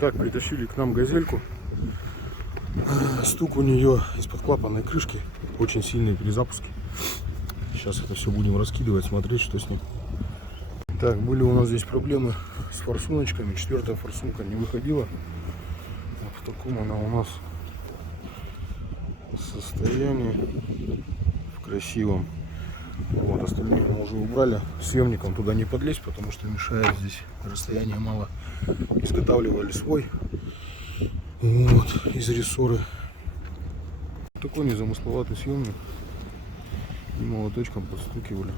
Так, притащили к нам газельку. Стук у нее из-под клапанной крышки. Очень сильные перезапуски. Сейчас это все будем раскидывать, смотреть, что с ним. Так, были у нас здесь проблемы с форсуночками. 4-я форсунка не выходила. Вот в таком она у нас состоянии. В красивом. Вот, остальные мы уже убрали. Съемником туда не подлезть, потому что мешает здесь. Расстояние мало. Изготавливали свой. Вот, из рессоры. Такой незамысловатый съемник. И молоточком подстукивали.